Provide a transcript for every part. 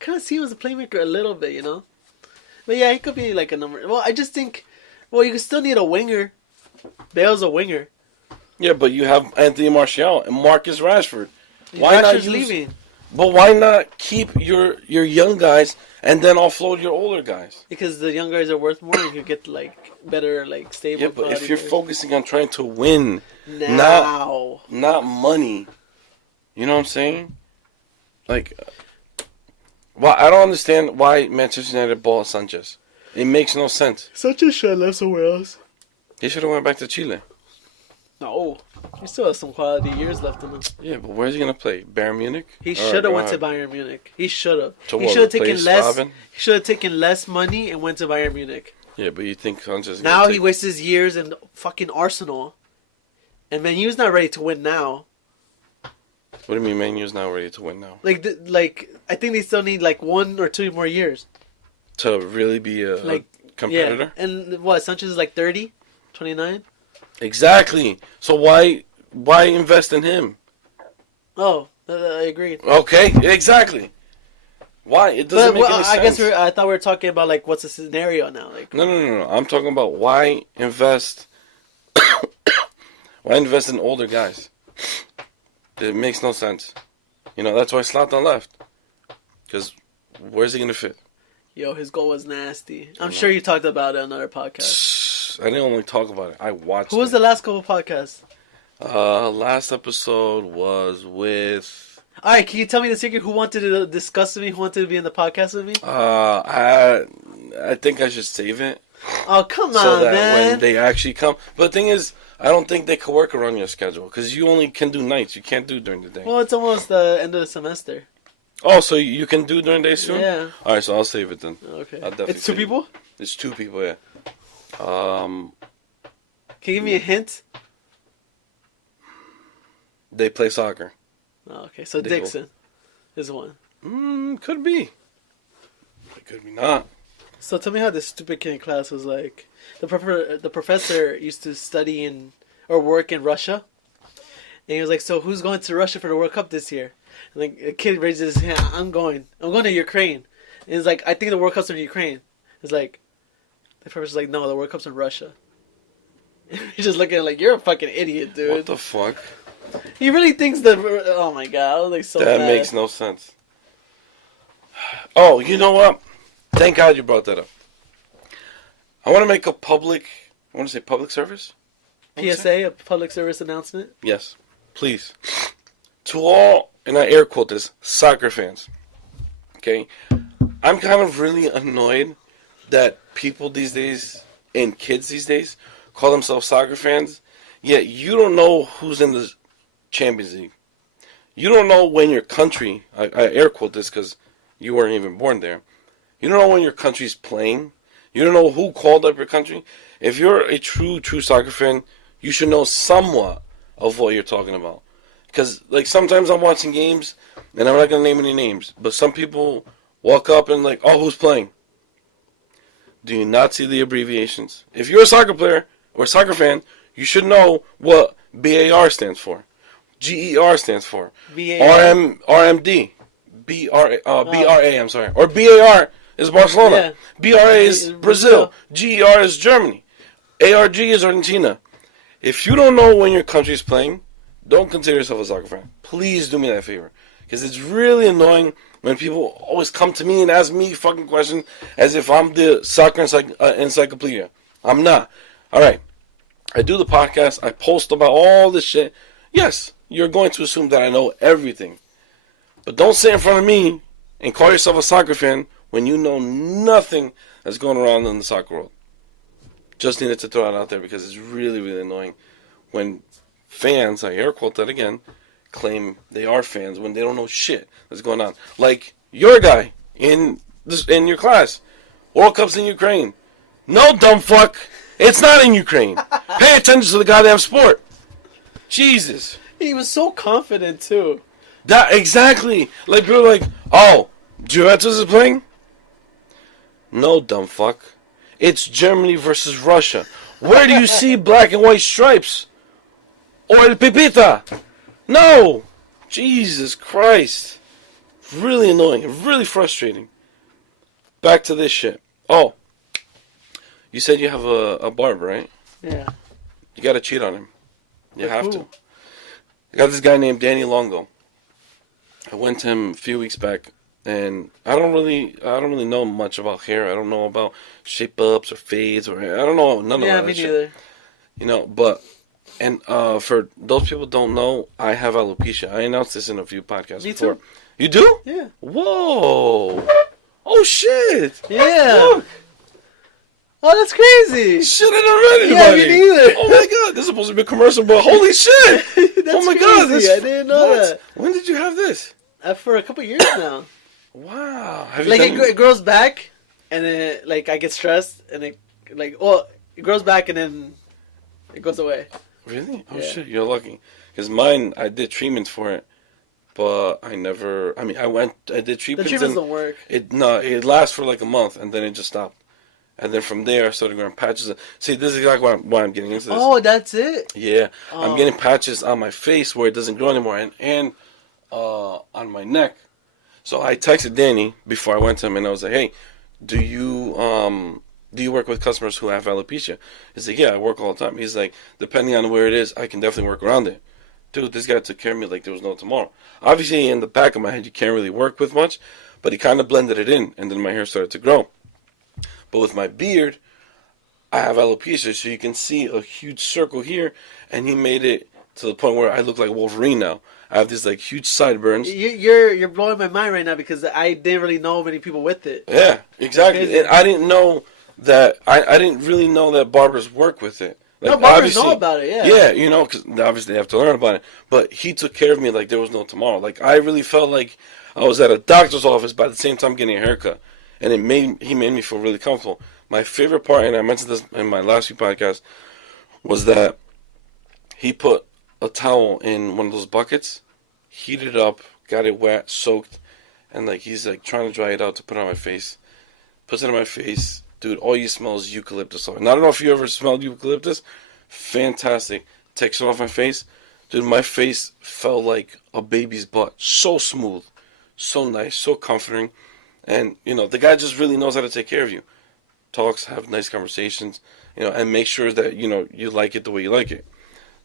kind of see him as a playmaker a little bit, you know. But yeah, he could be like a number. Well, I just think, you still need a winger. Bale's a winger. Yeah, but you have Anthony Martial and Marcus Rashford. Why not leaving? But why not keep your young guys and then offload your older guys? Because the young guys are worth more. You could get like better, like stable. Yeah, but if you're players. focusing on trying to win, now, not money, you know what I'm saying? Like, well, I don't understand why Manchester United bought Sanchez. It makes no sense. Sanchez should have left somewhere else. He should have went back to Chile. No, he still has some quality years left in him. Yeah, but where's he gonna play? Bayern Munich? He should have went to Bayern Munich. He should have. So he should have taken less. Robin? He should have taken less money and went to Bayern Munich. Yeah, but you think Sanchez? Now he wastes his years in fucking Arsenal, and Man U's not ready to win now. What do you mean, Man U's not ready to win now? Like I think they still need like 1 or 2 more years to really be a competitor. Yeah. And what, Sanchez is like 30, 29? Exactly. So why invest in him? Oh, I agree. Okay, exactly. Why? It doesn't make any sense. I thought we were talking about like what's the scenario now? Like No. I'm talking about why invest. Why invest in older guys? It makes no sense. You know, that's why Zlatan left. Because where's he gonna fit? Yo, his goal was nasty. I'm sure you talked about it on another podcast. I didn't only talk about it. I watched. Who was the last couple podcasts? Last episode was with. All right, can you tell me the secret? Who wanted to discuss with me? Who wanted to be in the podcast with me? I think I should save it. Oh, come so on, that man. when they actually come. But the thing is, I don't think they could work around your schedule because you only can do nights. You can't do during the day. Well, it's almost the end of the semester. Oh, so you can do during the day soon? Yeah. All right, so I'll save it then. Okay. It's 2 people? It's 2 people, yeah. Can you give me a hint? They play soccer. Oh, okay, so Dixon is one. Could be. It could be not. So tell me how this stupid kid in class was like. The professor used to study or work in Russia. And he was like, so who's going to Russia for the World Cup this year? And like, a kid raises his hand, I'm going to Ukraine. And he's like, I think the World Cup's in Ukraine. It's like, the professor's like, no, the World Cup's in Russia. He's just looking at it like, you're a fucking idiot, dude. What the fuck? He really thinks that, oh my god, I was like so that mad. Makes no sense. Oh, you know what? Thank God you brought that up. I want to make public service? PSA, a public service announcement? Yes, please. To all, and I air quote this, soccer fans. Okay? I'm kind of really annoyed that people these days, and kids these days, call themselves soccer fans, yet you don't know who's in the Champions League. You don't know when your country, I air quote this because you weren't even born there, you don't know when your country's playing. You don't know who called up your country. If you're a true soccer fan, you should know somewhat of what you're talking about. Because, like, sometimes I'm watching games, and I'm not going to name any names, but some people walk up and like, oh, who's playing? Do you not see the abbreviations? If you're a soccer player or a soccer fan, you should know what BAR stands for. GER stands for. RMD. BRA, I'm sorry. Or BAR is Barcelona. Yeah. BRA is Brazil. GER is Germany. ARG is Argentina. If you don't know when your country is playing, don't consider yourself a soccer fan. Please do me that favor. Because it's really annoying when people always come to me and ask me fucking questions as if I'm the soccer encyclopedia. I'm not. Alright. I do the podcast. I post about all this shit. Yes, you're going to assume that I know everything. But don't sit in front of me and call yourself a soccer fan when you know nothing that's going around in the soccer world. Just needed to throw it out there because it's really, really annoying when fans, I air quote that again, claim they are fans when they don't know shit that's going on. Like your guy in your class. World Cup's in Ukraine. No, dumb fuck. It's not in Ukraine. Pay attention to the goddamn sport. Jesus. He was so confident too. That exactly. Like people are like, oh, Juventus is playing? No, dumb fuck. It's Germany versus Russia. Where do you see black and white stripes? Or El Pipita? No. Jesus Christ. Really annoying. Really frustrating. Back to this shit. Oh, you said you have a barber, right? Yeah. You gotta cheat on him. You With have who? to. I got this guy named Danny Longo. I went to him a few weeks back, and I don't really know much about hair. I don't know about shape ups or fades or I don't know none of Yeah, that me shit. neither. You know, but and for those people who don't know, I have alopecia. I announced this in a few podcasts Me before. too. You do? Yeah. Whoa! Oh shit! Yeah. Look, Oh, that's crazy. shit! I never read Yeah, anybody. me neither. Oh my god! This is supposed to be a commercial, but holy shit! That's Oh my crazy. god! This, I didn't know what? that. When did you have this? For a couple years now. Wow! Have you Like done it grows back, and then like I get stressed, and it it grows back, and then it goes away. Really? Oh Yeah. shit! You're lucky. Because mine, I did treatments for it, but I never. I mean, I did The treatments. treatments and don't work. it lasts for like a month, and then it just stopped. And then from there, I started growing patches. See, this is exactly why I'm getting into this. Oh, that's it. Yeah, Oh. I'm getting patches on my face where it doesn't grow anymore, and on my neck. So I texted Danny before I went to him, and I was like, "Hey, do you work with customers who have alopecia?" He's like, "Yeah, I work all the time." He's like, "Depending on where it is, I can definitely work around it." Dude, this guy took care of me like there was no tomorrow. Obviously, in the back of my head, you can't really work with much, but he kind of blended it in, and then my hair started to grow. But with my beard, I have alopecia, so you can see a huge circle here, and he made it to the point where I look like Wolverine now. I have these like huge sideburns. You're blowing my mind right now because I didn't really know many people with it. Yeah, exactly. Crazy. And I didn't know that. I didn't really know that barbers work with it. Like, No, barbers obviously- know about it. Yeah. Yeah, you know, because obviously they have to learn about it. But he took care of me like there was no tomorrow. Like I really felt like I was at a doctor's office, but at the same time getting a haircut, and he made me feel really comfortable. My favorite part, and I mentioned this in my last few podcasts, was that he put a towel in one of those buckets, heated it up, got it wet, soaked, and like he's like trying to dry it out to put it on my face. Puts it on my face, dude. All you smell is eucalyptus oil. And I don't know if you ever smelled eucalyptus. Fantastic. Takes it off my face, dude. My face felt like a baby's butt. So smooth, so nice, so comforting, and you know the guy just really knows how to take care of you. Talks, have nice conversations, you know, and make sure that you know you like it the way you like it.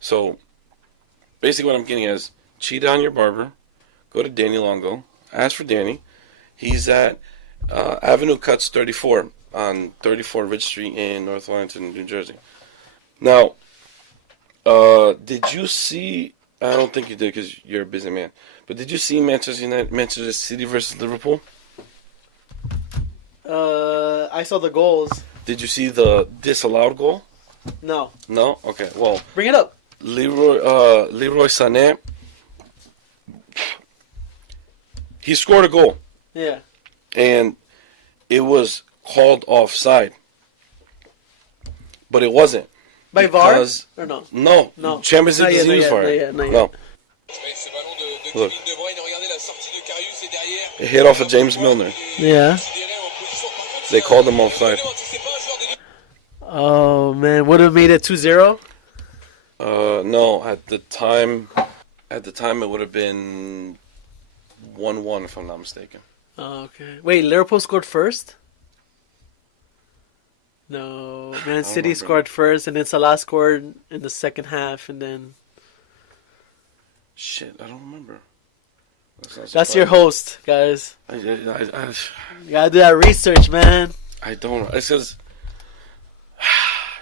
So basically, what I'm getting at is cheat on your barber. Go to Danny Longo. Ask for Danny. He's at Avenue Cuts 34 on 34 Ridge Street in North Wellington, New Jersey. Now, did you see? I don't think you did because you're a busy man. But did you see Manchester City versus Liverpool? I saw the goals. Did you see the disallowed goal? No. No. Okay. Well, Bring it up. Leroy Sané. He scored a goal, Yeah. and it was called offside, but it wasn't. By VAR Because- or no? No, No. Champions League Not yet, doesn't not use yet, VAR. not yet, not yet. No, look, it hit off of James Milner. Yeah. They called him offside. Oh man, would have made it 2-0. No, at the time it would have been 1-1 if I'm not mistaken. Oh, okay. Wait, Liverpool scored first? No, Man City remember. scored first, and then Salah scored in the second half, and then Shit, I don't remember. that's your host, guys. I You gotta do that research, man. don't. It says.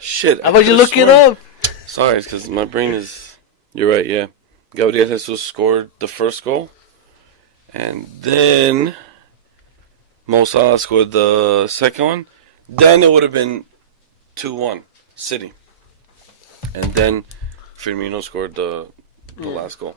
Shit. How about you could've look it sworn- up? Sorry, it's because my brain is. You're right. Yeah, Gabriel Jesus scored the first goal, and then Mo Salah scored the second one. Then it would have been 2-1 City, and then Firmino scored the last goal.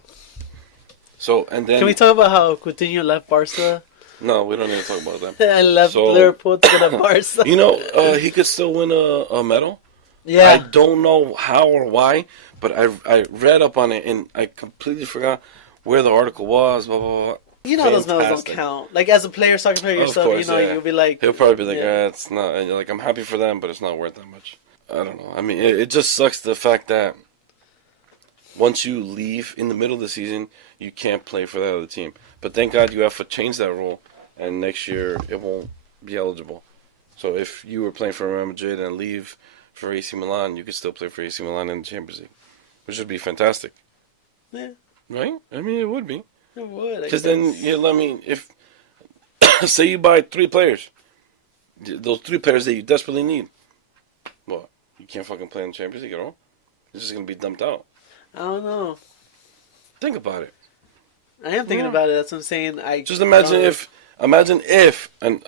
So and then Can we talk about how Coutinho left Barca no, we don't need to talk about that. and left So- Liverpool to go to Barca? You know, he could still win a medal. I Yeah. don't know how or why, but I read up on it and I completely forgot where the article was. Blah blah blah. You know those medals don't Fantastic. count. Like as a player, soccer player Of yourself, course, you know, yeah. you'll be like, He'll probably be like, Yeah. it's not. And you're like, I'm happy for them, but it's not worth that much. I don't know. I mean, it just sucks the fact that once you leave in the middle of the season, you can't play for that other team. But thank God UEFA changed that rule, and next year it won't be eligible. So if you were playing for Real Madrid and leave for AC Milan, you could still play for AC Milan in the Champions League, which would be fantastic. Yeah. Right? I mean, it would be. It would. Because then, if say you buy 3 players, those 3 players that you desperately need, what? You can't fucking play in the Champions League at all? It's just going to be dumped out. I don't know. Think about it. I am thinking about it. That's what I'm saying. Just imagine if, and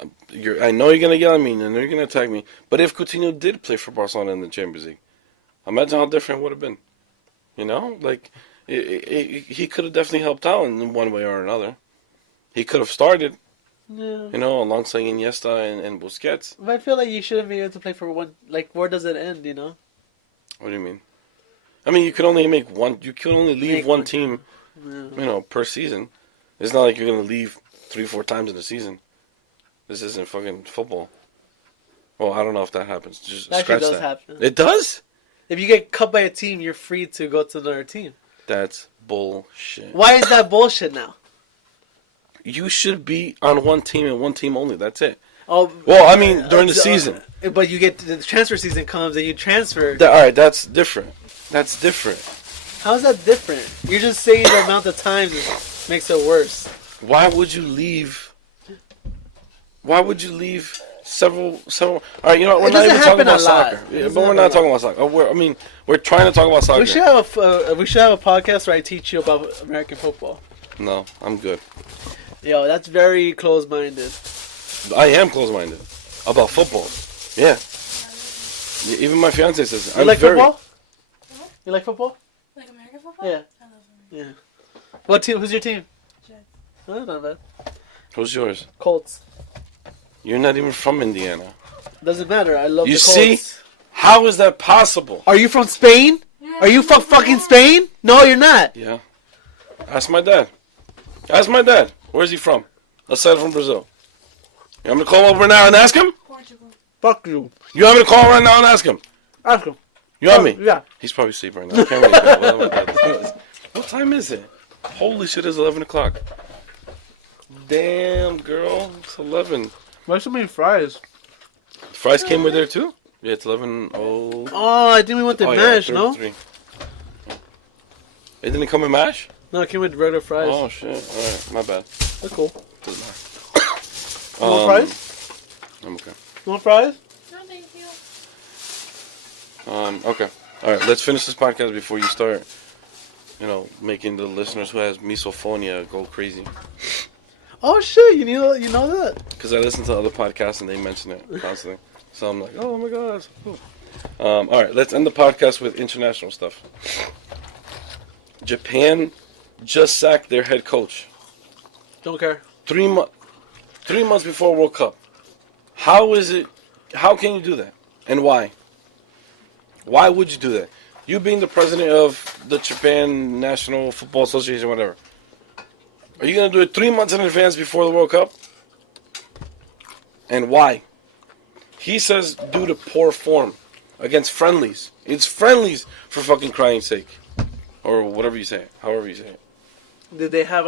I know you're going to yell at me, and I know you're going to attack me, but if Coutinho did play for Barcelona in the Champions League, imagine how different it would have been. You know? Like, he could have definitely helped out in one way or another. He could have started, alongside Iniesta and Busquets. But I feel like you shouldn't be able to play for one. Like, where does it end, you know? What do you mean? I mean, you could only make one. You could only leave one team, per season. It's not like you're gonna leave 3-4 times in a season. This isn't fucking football. Well, I don't know if that happens. Just That scratch actually does that. happen. It does? If you get cut by a team, you're free to go to another team. That's bullshit. Why is that bullshit now? You should be on one team and one team only. That's it. Oh, well, I mean, during the season. But you get the transfer season comes and you transfer. All right, that's different. That's different. How is that different? You're just saying the amount of times makes it worse. Why would you leave? Why would you leave several? All right, you know, we're not even talking about soccer. But we're not talking about soccer. We're trying to talk about soccer. We should have a podcast where I teach you about American football. No, I'm good. Yo, that's very close-minded. I am close-minded about football. Yeah. Even my fiance says You like football? You like football? Like American football? Yeah. I love American. Yeah. What team? Who's your team? Jets. Oh, not bad. Who's yours? Colts. You're not even from Indiana. Doesn't matter. I love the Colts. You see? How is that possible? Are you from Spain? Yeah, Are you from fucking Spain? No, you're not. Yeah. Ask my dad. Where's he from? Aside from Brazil. You want me to call him over now and ask him? Portugal. Fuck you. You want me to call him right now and ask him? Ask him. You want me? Yeah. He's probably asleep right now. I can't really tell. What time is it? Holy shit, it's 11 o'clock. Damn, girl. It's 11. Why so many fries? Fries came with there too? Yeah, it's 11. Oh, I think we went to mash, no? 33. It didn't come in mash? No, it came with regular fries. Oh, shit. Alright, my bad. That's cool. Doesn't matter. You want fries? I'm okay. You want fries? No, thank you. Okay. Alright, let's finish this podcast before you start, making the listeners who has misophonia go crazy. Oh shit! You know that? Because I listen to other podcasts and they mention it constantly. So I'm like, oh my god, that's cool. Alright, let's end the podcast with international stuff. Japan just sacked their head coach. Don't care. 3 months before World Cup. How can you do that? And why? Why would you do that? You being the president of the Japan National Football Association, whatever. Are you going to do it 3 months in advance before the World Cup? And why? He says due to poor form against friendlies. It's friendlies for fucking crying sake. Or whatever you say it. However you say it. Did they have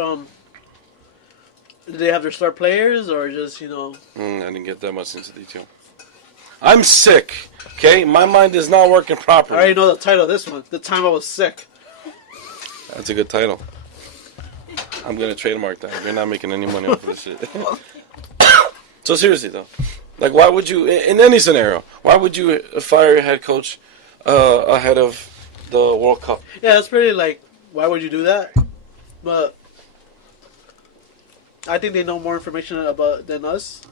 their star players or just I didn't get that much into detail. I'm sick. Okay, my mind is not working properly. I already know the title of this one. The time I was sick. That's a good title. I'm gonna trademark that. You're not making any money off of this shit. So seriously though, like, why would you, in any scenario, why would you fire your head coach ahead of the World Cup? Yeah, that's pretty why would you do that? But I think they know more information about than us,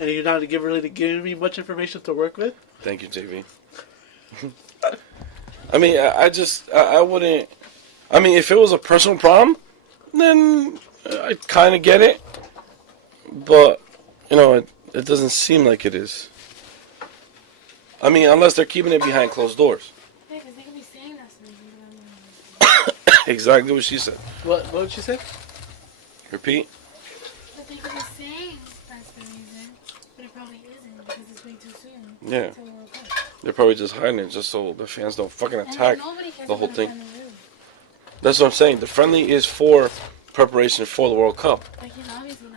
and you're not really giving me much information to work with. Thank you, JV. I mean, I wouldn't. I mean, if it was a personal problem, then I kind of get it. But it doesn't seem like it is. I mean, unless they're keeping it behind closed doors. Yeah, because they could be saying that something. Exactly what she said. What did she say? Repeat. But they could be saying that's the reason, but it probably isn't because it's way too soon. Yeah. Until World Cup. They're probably just hiding it just so the fans don't fucking attack Nobody cares the whole about thing. the friendly. That's what I'm saying. The friendly is for preparation for the World Cup. I can obviously